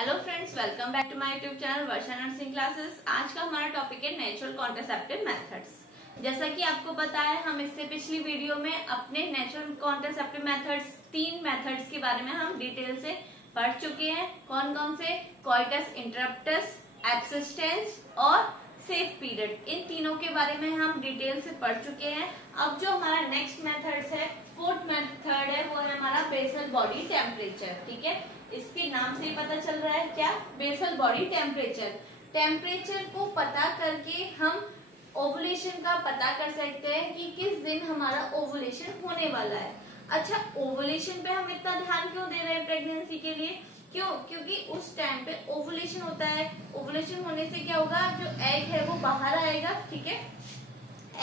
Hello friends, welcome back to my YouTube channel Varsha nursing classes. आज का हमारा topic है नेचुरल कॉन्ट्रासेप्टिव मेथड्स। जैसा कि आपको पता है, हम इससे पिछली वीडियो में अपने नेचुरल कॉन्ट्रासेप्टिव मेथड्स 3 मेथड्स के बारे में हम डिटेल से पढ़ चुके हैं। कौन कौन से? कोइटस इंटरप्टस, एब्सिस्टेंस और सेफ पीरियड। इन तीनों के बारे में हम डिटेल से पढ़ चुके हैं। अब जो हमारा नेक्स्ट मेथड्स है, फोर्थ मेथड है, वो है हमारा बेसल बॉडी टेम्परेचर। ठीक है, इसके नाम से ही पता चल रहा है क्या? Basal body temperature. टेम्परेचर को पता करके हम ओवुलेशन का पता कर सकते हैं कि किस दिन हमारा ओवुलेशन होने वाला है। अच्छा, ओवुलेशन पे हम इतना ध्यान क्यों दे रहे हैं प्रेगनेंसी के लिए? क्यों? क्योंकि उस टाइम पे ओवुलेशन होता है। ओवुलेशन होने से क्या होगा, जो एग है वो बाहर आएगा। ठीक है,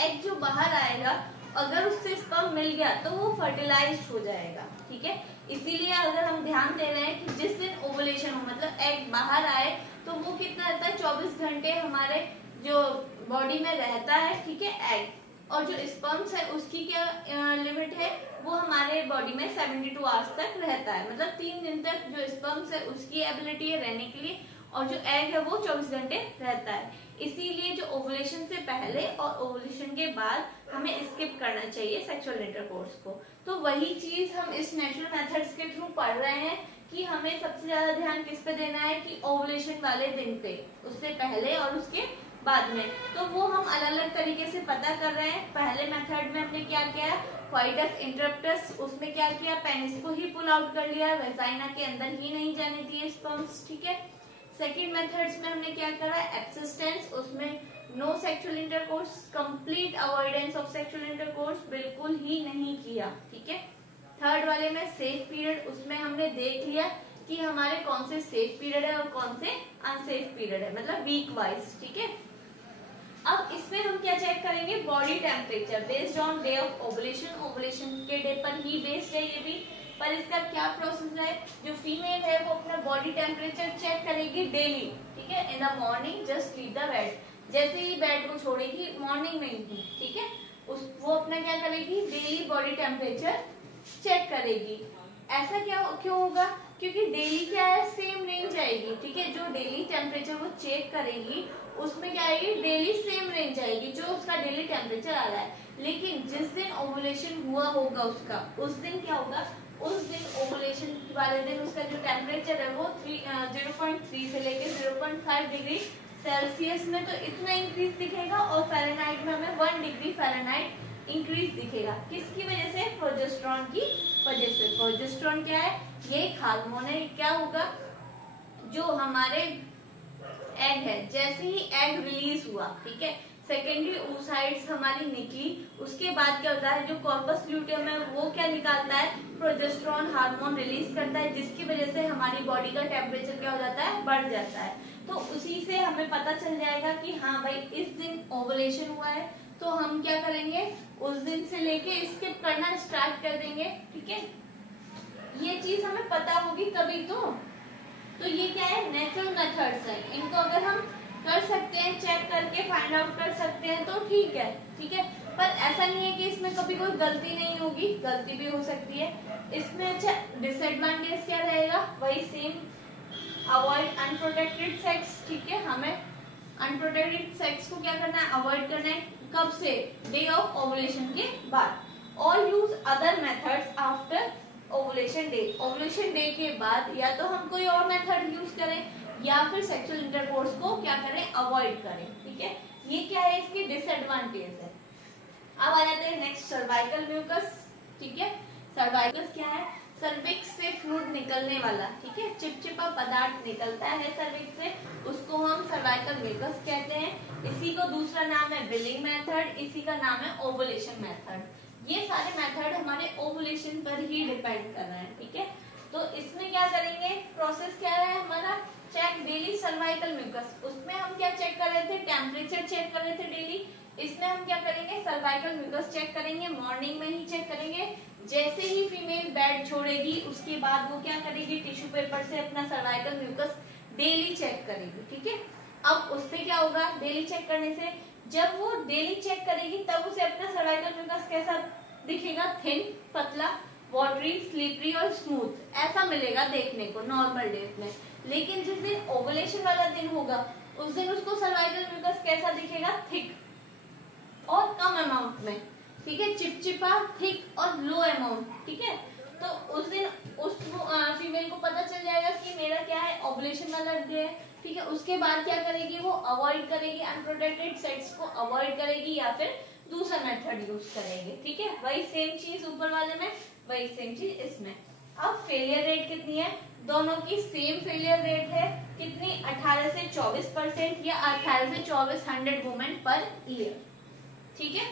एग जो बाहर आएगा, अगर उससे स्पर्म मिल गया तो वो फर्टिलाइज्ड हो जाएगा। ठीक है, इसीलिए अगर हम ध्यान दे रहे हैं कि जिस दिन ओवुलेशन हो, मतलब एग बाहर आए, तो वो कितना रहता है, 24 घंटे हमारे जो बॉडी में रहता है। ठीक है, एग और जो स्पर्म्स है उसकी क्या लिमिट है, वो हमारे बॉडी में 72 आवर्स तक रहता है। मतलब 3 दिन तक जो स्पर्म्स है उसकी एबिलिटी है रहने के लिए, और जो एग है वो 24 घंटे रहता है। इसीलिए जो ओवुलेशन से पहले और ओवुलेशन के बाद हमें स्किप करना चाहिए सेक्सुअल इंटरकोर्स को। तो वही चीज हम इस नेचुरल मेथड्स के थ्रू पढ़ रहे हैं कि हमें सबसे ज्यादा ध्यान किस पे देना है, कि ओवुलेशन वाले दिन पे, उससे पहले और उसके बाद में। तो वो हम अलग अलग तरीके से पता कर रहे हैं। पहले मेथड में हमने क्या किया, कोइटस इंटरप्टस, उसमें क्या किया, पेनिस को ही पुल आउट कर लिया, वेजाइना के अंदर ही नहीं जाने दिए स्पर्म्स। ठीक है, सेकेंड मेथड्स में हमने क्या करा, एब्सिस्टेंस, उसमें no sexual intercourse, complete avoidance of sexual intercourse, बिल्कुल ही नहीं किया। ठीक है, थर्ड वाले में सेफ पीरियड, उसमें हमने देख लिया कि हमारे कौन से सेफ पीरियड है और कौन से अनसेफ पीरियड है, मतलब वीक वाइज। ठीक है, अब इसमें हम क्या चेक करेंगे, body temperature based on day of ovulation. Ovulation के डे पर ही बेस्ड है ये भी, पर इसका क्या प्रोसेस है, जो फीमेल है वो अपना बॉडी टेम्परेचर चेक करेगी डेली। ठीक है, in the morning just leave the bed, जैसे ही बेड को छोड़ेगी मॉर्निंग में ही, ठीक है, वो अपना क्या करेगी, डेली बॉडी टेम्परेचर चेक करेगी। ऐसा क्यों होगा? क्योंकि डेली क्या है, सेम रेंज आएगी। ठीक है, जो डेली टेम्परेचर वो चेक करेगी उसमें क्या आएगी, डेली सेम रेंज आएगी जो उसका डेली टेम्परेचर आ रहा है। लेकिन जिस दिन ओवुलेशन हुआ होगा उसका, उस दिन क्या होगा, उस दिन ओवुलेशन वाले दिन उसका जो टेम्परेचर है वो 0.3 से लेके 0.5 डिग्री सेल्सियस में तो इतना इंक्रीज दिखेगा, और फ़ारेनहाइट में हमें 1 डिग्री फ़ारेनहाइट इंक्रीज दिखेगा। किसकी वजह से? प्रोजेस्टेरॉन की वजह से। प्रोजेस्टेरॉन क्या है, ये एक हार्मोन है। क्या होगा, जो हमारे एग है, जैसे ही एग रिलीज हुआ, ठीक है, सेकेंडरी oocytes हमारी निकली, उसके बाद क्या होता है, जो कॉर्पस ल्यूटियम है वो क्या निकालता है, प्रोजेस्टेरॉन हार्मोन रिलीज करता है, जिसकी वजह से हमारी बॉडी का टेम्परेचर क्या हो जाता है, बढ़ जाता है। तो उसी से हमें पता चल जाएगा कि हाँ भाई, इस दिन ओवुलेशन हुआ है, तो हम क्या करेंगे, उस दिन से लेके स्किप करना स्टार्ट कर देंगे। ठीक है, ये चीज हमें पता होगी तभी तो ये क्या है, नेचुरल मेथड्स है। इनको अगर हम कर सकते हैं, चेक करके फाइंड आउट कर सकते हैं तो ठीक है। ठीक है, पर ऐसा नहीं है कि इसमें कभी कोई गलती नहीं होगी, गलती भी हो सकती है इसमें। अच्छा, डिसएडवांटेज क्या रहेगा, वही सेम, अवॉइड अनप्रोटेक्टेड सेक्स। ठीक है, हमें अनप्रोटेक्टेड सेक्स को क्या करना है, अवॉइड करना है। कब से? डे ऑफ ओवुलेशन के बाद। और use other methods after ovulation day. Ovulation day के बाद या तो हम कोई और मेथड यूज करें, या फिर सेक्सुअल इंटरकोर्स को क्या करें, अवॉइड करें। ठीक है, ये क्या है, इसकी डिसएडवांटेज है। अब आ जाते हैं नेक्स्ट, सर्वाइकल म्यूकस। ठीक है, सर्वाइकस क्या है, सर्विक्स से फ्लूइड निकलने वाला, ठीक है, चिपचिपा पदार्थ निकलता है सर्विक्स से, उसको हम सर्वाइकल म्यूकस कहते हैं। इसी को दूसरा नाम है बिलिंग मेथड, इसी का नाम है ओवुलेशन मेथड। ये सारे मेथड हमारे ओवुलेशन पर ही डिपेंड कर रहे हैं। ठीक है, तो इसमें क्या करेंगे, प्रोसेस क्या है हमारा, चेक डेली सर्वाइकल म्यूकस। उसमें हम क्या चेक कर रहे थे, टेम्परेचर चेक कर रहे थे डेली। इसमें हम क्या करेंगे, सर्वाइकल म्यूकस चेक करेंगे, मॉर्निंग में ही चेक करेंगे। जैसे ही फीमेल बेड छोड़ेगी उसके बाद वो क्या करेगी, टिश्यू पेपर से अपना सर्वाइकल म्यूकस डेली चेक करेगी। ठीक है, अब उससे क्या होगा, डेली चेक करने से, जब वो डेली चेक करेगी तब उसे अपना सर्वाइकल म्यूकस कैसा दिखेगा, थिन, पतला, वाटरी, स्लीपरी और स्मूथ, ऐसा मिलेगा देखने को नॉर्मल डेज में। लेकिन जिस दिन ओवुलेशन वाला दिन होगा उस दिन उसको सर्वाइकल म्यूकस कैसा दिखेगा, थिक और कम अमाउंट में, ठीक है, चिपचिपा, थिक और लो अमाउंट, ठीक है। तो उस दिन उस फीमेल को पता चल जाएगा कि मेरा क्या है, ओवुलेशन वाला डे है, ठीक है। उसके बाद क्या करेगी, वो अवॉइड करेगी, अनप्रोटेक्टेड सेक्स को अवॉइड करेगी या फिर दूसरा मेथड यूज करेंगे, ठीक है। वही सेम चीज ऊपर वाले में, वही सेम चीज इसमें। अब फेलियर रेट कितनी है, दोनों की सेम फेलियर रेट है, कितनी, 18 से 24% या 18 से 24 100 वुमेन पर ईयर, ठीक है।